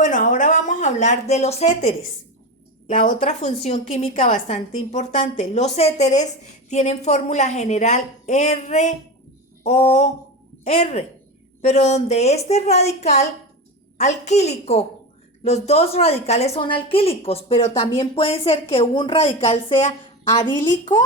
Bueno, ahora vamos a hablar de los éteres, la otra función química bastante importante. Los éteres tienen fórmula general ROR, pero donde este radical alquílico, los dos radicales son alquílicos, pero también puede ser que un radical sea arílico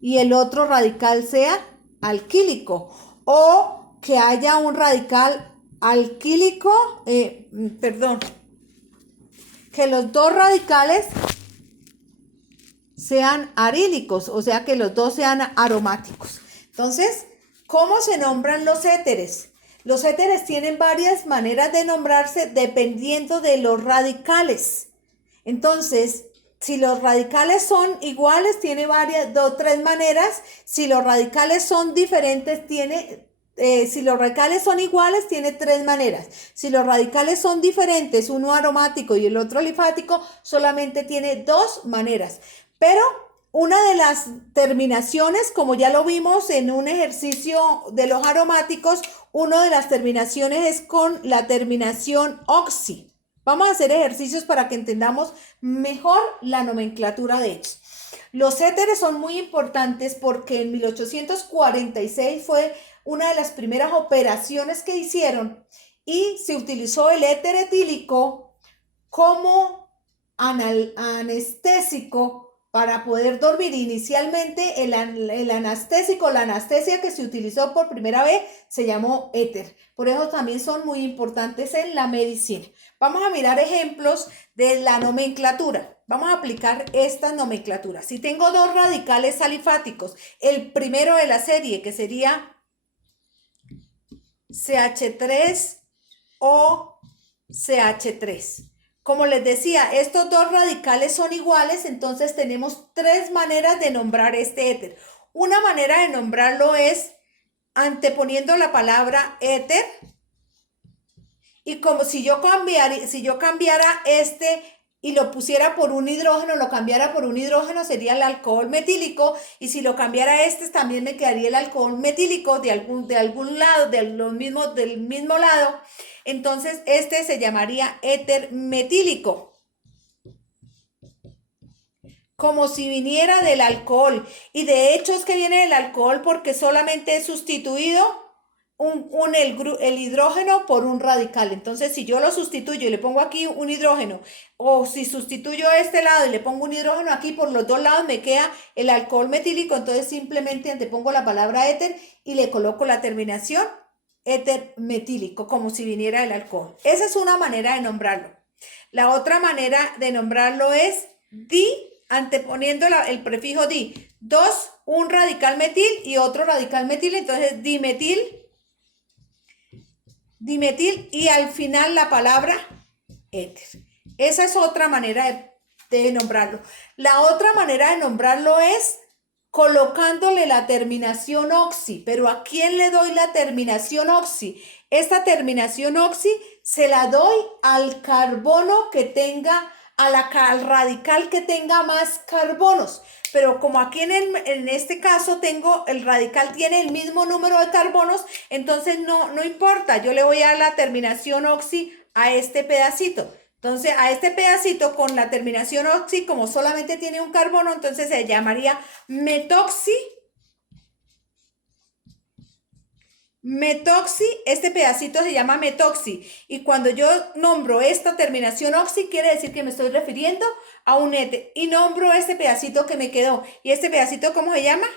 y el otro radical sea alquílico, o que haya un radical alquílico, perdón, que los dos radicales sean arílicos, o sea que los dos sean aromáticos. Entonces, ¿cómo se nombran los éteres? Los éteres tienen varias maneras de nombrarse dependiendo de los radicales. Entonces, si los radicales son iguales, tiene tres maneras. Si los radicales son diferentes, si los radicales son iguales, tiene tres maneras. Si los radicales son diferentes, uno aromático y el otro alifático, solamente tiene dos maneras. Pero una de las terminaciones, como ya lo vimos en un ejercicio de los aromáticos, una de las terminaciones es con la terminación oxi. Vamos a hacer ejercicios para que entendamos mejor la nomenclatura de ellos. Los éteres son muy importantes porque en 1846 fue una de las primeras operaciones que hicieron y se utilizó el éter etílico como anestésico para poder dormir. Inicialmente el anestésico, la anestesia que se utilizó por primera vez se llamó éter. Por eso también son muy importantes en la medicina. Vamos a mirar ejemplos de la nomenclatura. Vamos a aplicar esta nomenclatura. Si tengo dos radicales alifáticos, el primero de la serie que sería CH3 o CH3. Como les decía, estos dos radicales son iguales, entonces tenemos tres maneras de nombrar este éter. Una manera de nombrarlo es anteponiendo la palabra éter, y como si yo cambiara este y lo pusiera por un hidrógeno, lo cambiara por un hidrógeno, sería el alcohol metílico, y si lo cambiara este, también me quedaría el alcohol metílico de algún lado, del mismo lado. Entonces, este se llamaría éter metílico, como si viniera del alcohol. Y de hecho es que viene del alcohol porque solamente he sustituido el hidrógeno por un radical. Entonces, si yo lo sustituyo y le pongo aquí un hidrógeno, o si sustituyo este lado y le pongo un hidrógeno aquí, por los dos lados me queda el alcohol metílico. Entonces, simplemente antepongo la palabra éter y le coloco la terminación éter metílico, como si viniera del alcohol. Esa es una manera de nombrarlo. La otra manera de nombrarlo es di, anteponiendo el prefijo di. Dos, un radical metil y otro radical metil, entonces dimetil y al final la palabra éter. Esa es otra manera de nombrarlo. La otra manera de nombrarlo es colocándole la terminación oxi. Pero ¿a quién le doy la terminación oxi? Esta terminación oxi se la doy al carbono que tenga, al radical que tenga más carbonos. Pero como aquí en este caso el radical tiene el mismo número de carbonos, entonces no importa, yo le voy a dar la terminación oxi a este pedacito. Entonces, a este pedacito con la terminación oxi, como solamente tiene un carbono, entonces se llamaría metoxi. Metoxi, este pedacito se llama metoxi. Y cuando yo nombro esta terminación oxi, quiere decir que me estoy refiriendo a un éter. Y nombro este pedacito que me quedó. ¿Y este pedacito cómo se llama?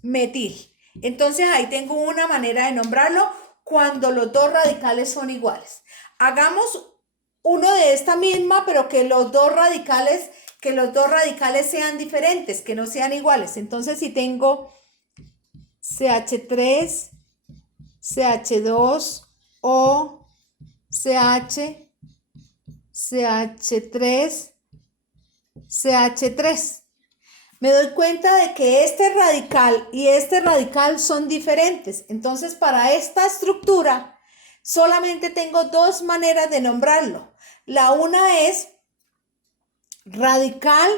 Metil. Entonces, ahí tengo una manera de nombrarlo cuando los dos radicales son iguales. Hagamos uno de esta misma, pero que los dos radicales sean diferentes, que no sean iguales. Entonces, si tengo CH3, CH2 o CH3, CH3. Me doy cuenta de que este radical y este radical son diferentes. Entonces, para esta estructura, solamente tengo dos maneras de nombrarlo. La una es radical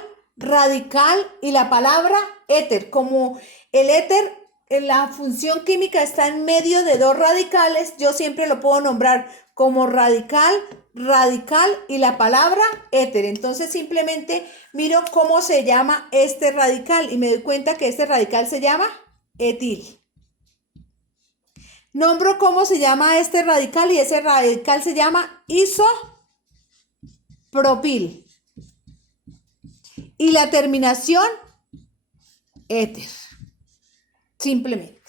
y la palabra éter. Como el éter la función química está en medio de dos radicales, yo siempre lo puedo nombrar como radical, radical y la palabra éter. Entonces simplemente miro cómo se llama este radical y me doy cuenta que este radical se llama etil. Nombro cómo se llama este radical y ese radical se llama isopropil. Y la terminación éter. Simplemente.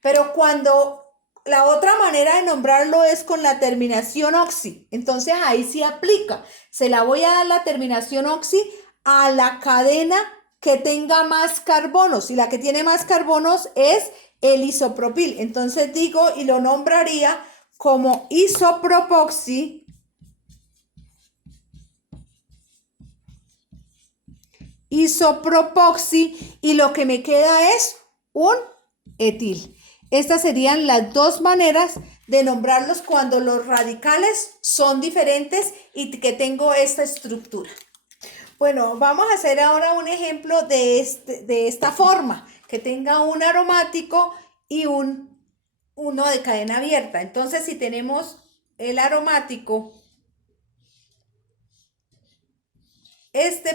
Pero cuando la otra manera de nombrarlo es con la terminación oxi, entonces ahí sí aplica. Se la voy a dar la terminación oxi a la cadena que tenga más carbonos, y la que tiene más carbonos es el isopropil. Entonces digo y lo nombraría como isopropoxi, y lo que me queda es un etil. Estas serían las dos maneras de nombrarlos cuando los radicales son diferentes y que tengo esta estructura. Bueno, vamos a hacer ahora un ejemplo de esta forma, que tenga un aromático y uno de cadena abierta. Entonces, si tenemos el aromático,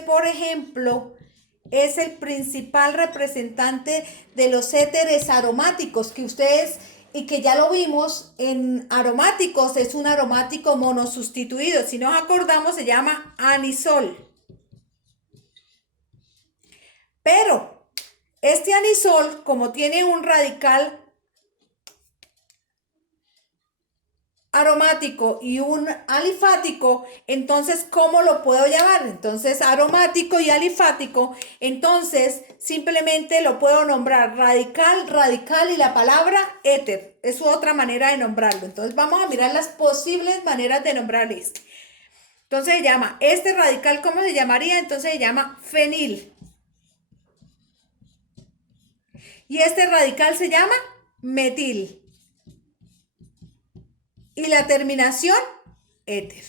por ejemplo, es el principal representante de los éteres aromáticos que ustedes y que ya lo vimos en aromáticos, es un aromático monosustituido. Si nos acordamos, se llama anisol. Pero este anisol, como tiene un radical aromático y un alifático, entonces, ¿cómo lo puedo llamar? Entonces, aromático y alifático, entonces, simplemente lo puedo nombrar radical, radical y la palabra éter. Es otra manera de nombrarlo. Entonces, vamos a mirar las posibles maneras de nombrar este. Entonces, se llama, este radical, ¿cómo se llamaría? Entonces, se llama fenil. Y este radical se llama metil. Y la terminación, éter.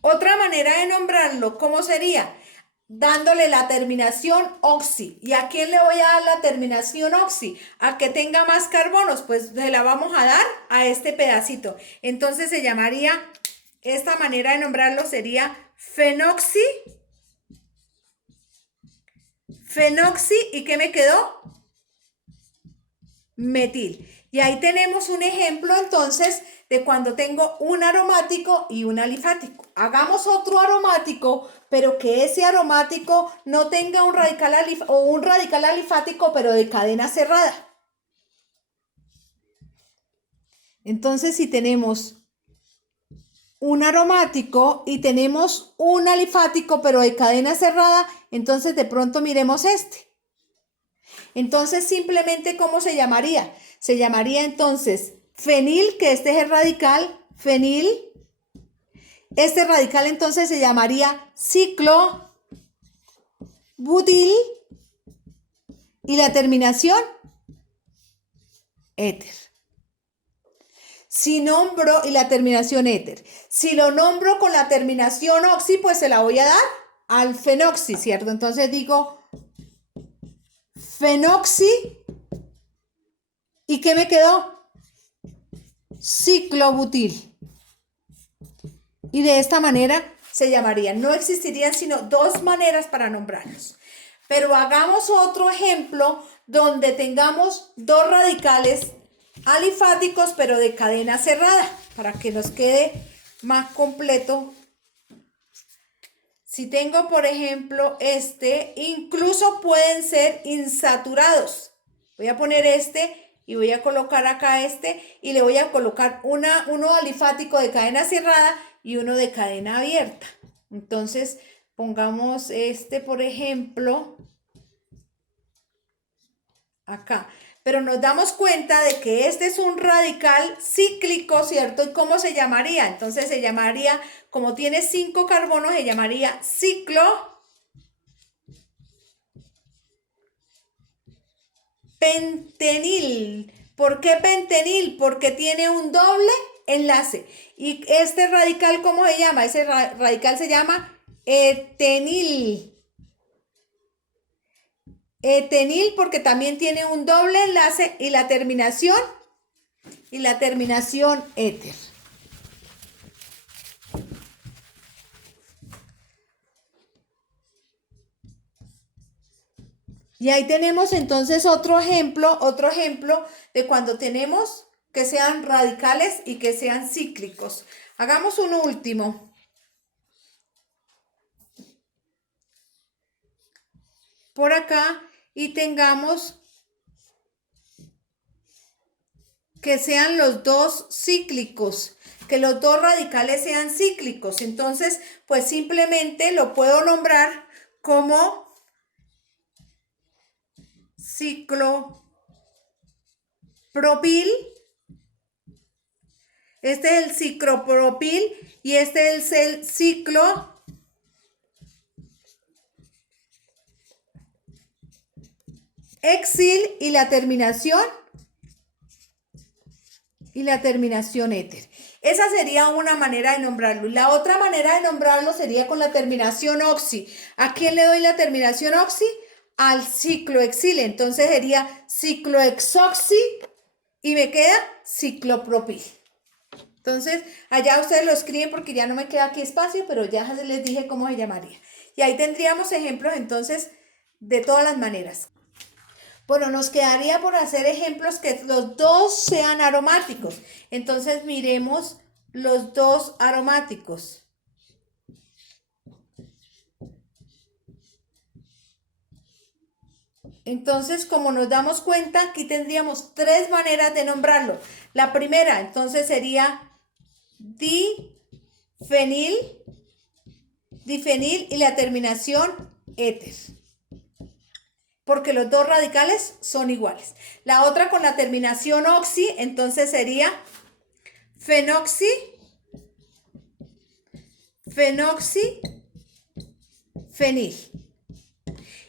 Otra manera de nombrarlo, ¿cómo sería? Dándole la terminación oxi. ¿Y a quién le voy a dar la terminación oxi? ¿A que tenga más carbonos? Pues se la vamos a dar a este pedacito. Entonces se llamaría, esta manera de nombrarlo sería fenoxi. Fenoxi, ¿y qué me quedó? Metil. Y ahí tenemos un ejemplo entonces de cuando tengo un aromático y un alifático. Hagamos otro aromático, pero que ese aromático no tenga un radical alifático, pero de cadena cerrada. Entonces, si tenemos un aromático y tenemos un alifático, pero de cadena cerrada, entonces de pronto miremos este. Entonces, simplemente, ¿cómo se llamaría? Se llamaría entonces fenil, que este es el radical, fenil. Este radical entonces se llamaría ciclobutil y la terminación éter. Si nombro, y la terminación éter. Si lo nombro con la terminación oxi, pues se la voy a dar al fenoxi, ¿cierto? Entonces digo fenoxi, ¿y qué me quedó? Ciclobutil. Y de esta manera se llamarían. No existirían sino dos maneras para nombrarlos. Pero hagamos otro ejemplo donde tengamos dos radicales alifáticos, pero de cadena cerrada, para que nos quede más completo. Si tengo, por ejemplo, incluso pueden ser insaturados. Voy a poner y voy a colocar acá y le voy a colocar uno alifático de cadena cerrada y uno de cadena abierta. Entonces, pongamos por ejemplo, acá. Pero nos damos cuenta de que este es un radical cíclico, ¿cierto? ¿Y cómo se llamaría? Entonces se llamaría, como tiene 5 carbonos, se llamaría ciclopentenil. ¿Por qué pentenil? Porque tiene un doble enlace. ¿Y este radical cómo se llama? Ese radical se llama etenil. etenil porque también tiene un doble enlace y la terminación éter. Y ahí tenemos entonces otro ejemplo de cuando tenemos que sean radicales y que sean cíclicos. Hagamos un último. Por acá y tengamos que sean los dos cíclicos, que los dos radicales sean cíclicos. Entonces, pues simplemente lo puedo nombrar como ciclopropil. Este es el ciclopropil y este es el ciclohexil y la terminación éter. Esa sería una manera de nombrarlo. La otra manera de nombrarlo sería con la terminación oxi. ¿A quién le doy la terminación oxi? Al ciclohexil. Entonces sería ciclohexoxi y me queda ciclopropil. Entonces, allá ustedes lo escriben porque ya no me queda aquí espacio, pero ya les dije cómo se llamaría. Y ahí tendríamos ejemplos entonces de todas las maneras. Bueno, nos quedaría por hacer ejemplos que los dos sean aromáticos. Entonces, miremos los dos aromáticos. Entonces, como nos damos cuenta, aquí tendríamos tres maneras de nombrarlo. La primera, entonces, sería difenil y la terminación éter, porque los dos radicales son iguales. La otra con la terminación oxi, entonces sería fenoxifenil.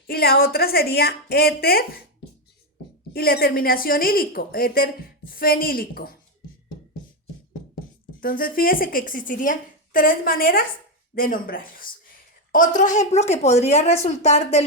Y la otra sería éter y la terminación ílico, éter fenílico. Entonces, fíjese que existirían tres maneras de nombrarlos. Otro ejemplo que podría resultar de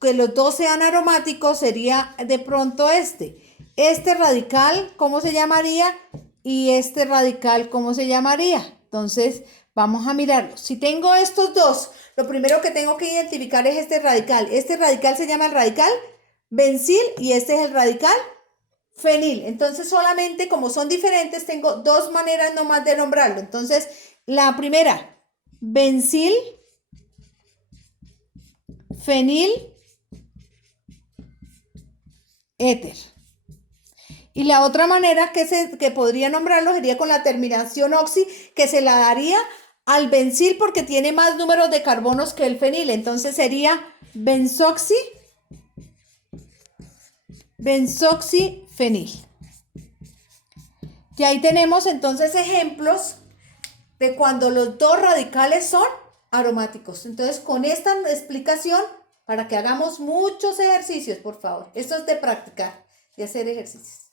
que los dos sean aromáticos sería de pronto este radical, ¿cómo se llamaría? Y este radical, ¿cómo se llamaría? Entonces, vamos a mirarlo. Si tengo estos dos, lo primero que tengo que identificar es este radical. Este radical se llama el radical bencil y este es el radical fenil. Entonces, solamente como son diferentes, tengo dos maneras nomás de nombrarlo. Entonces, la primera, bencil, fenil, éter. Y la otra manera que podría nombrarlo sería con la terminación oxi, que se la daría al bencil porque tiene más números de carbonos que el fenil. Entonces sería benzoxifenil. Y ahí tenemos entonces ejemplos de cuando los dos radicales son aromáticos. Entonces, con esta explicación, para que hagamos muchos ejercicios, por favor. Esto es de practicar, de hacer ejercicios.